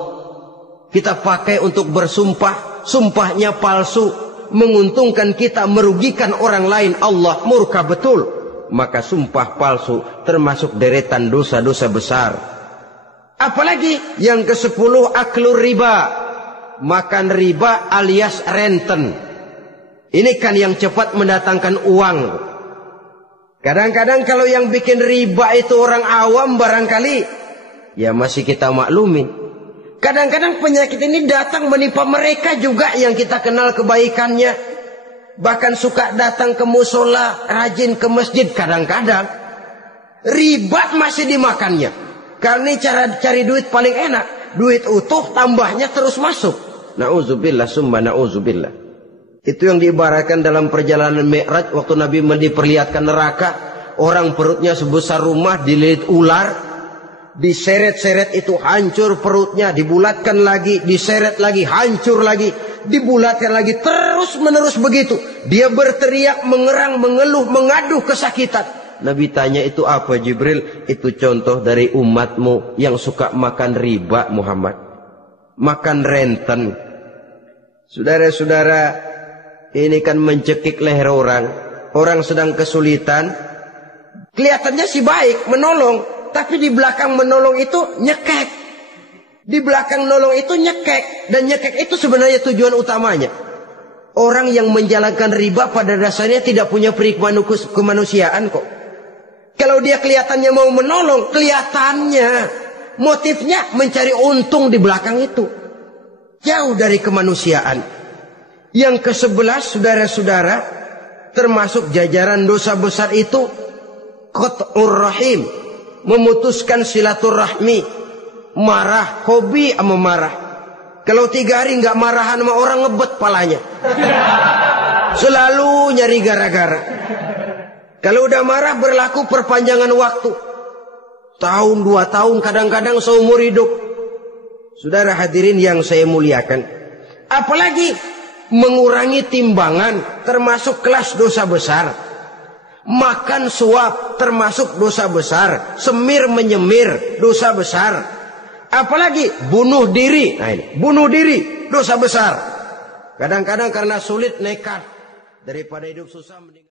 kita pakai untuk bersumpah, sumpahnya palsu, menguntungkan kita, merugikan orang lain, Allah murka betul. Maka sumpah palsu termasuk deretan dosa-dosa besar. Apalagi yang ke-10, aklur riba, makan riba alias renten. Ini kan yang cepat mendatangkan uang. Kadang-kadang kalau yang bikin riba itu orang awam barangkali, ya masih kita maklumi. Kadang-kadang penyakit ini datang menimpa mereka juga yang kita kenal kebaikannya. Bahkan suka datang ke musola, rajin ke masjid kadang-kadang. Riba masih dimakannya. Karena ini cara cari duit paling enak. Duit utuh tambahnya terus masuk. Na'udzubillah summa na'udzubillah. Itu yang diibaratkan dalam perjalanan Mi'raj waktu Nabi diperlihatkan neraka. Orang perutnya sebesar rumah dililit ular. Diseret-seret itu hancur perutnya. Dibulatkan lagi, diseret lagi, hancur lagi. Dibulatkan lagi, terus menerus begitu. Dia berteriak, mengerang, mengeluh, mengaduh kesakitan. Nabi tanya, itu apa Jibril? Itu contoh dari umatmu yang suka makan riba Muhammad. Makan renten. Saudara-saudara, ini kan mencekik leher orang. Orang sedang kesulitan. Kelihatannya sih baik, menolong. Tapi di belakang menolong itu nyekek. Di belakang nolong itu nyekek. Dan nyekek itu sebenarnya tujuan utamanya. Orang yang menjalankan riba pada dasarnya tidak punya kemanusiaan kok. Kalau dia kelihatannya mau menolong, kelihatannya motifnya mencari untung di belakang itu. Jauh dari kemanusiaan. Yang ke-11 saudara-saudara, termasuk jajaran dosa besar itu qat'ur rahim, memutuskan silaturahmi. Marah, hobi sama marah. Kalau 3 hari nggak marahan sama orang, ngebet palanya. Selalu nyari gara-gara. Kalau udah marah berlaku perpanjangan waktu. Tahun, 2 tahun, kadang-kadang seumur hidup. Saudara hadirin yang saya muliakan. Apalagi mengurangi timbangan termasuk kelas dosa besar. Makan suap termasuk dosa besar. Semir menyemir dosa besar. Apalagi bunuh diri. Nah ini, bunuh diri dosa besar. Kadang-kadang karena sulit nekat, daripada hidup susah mending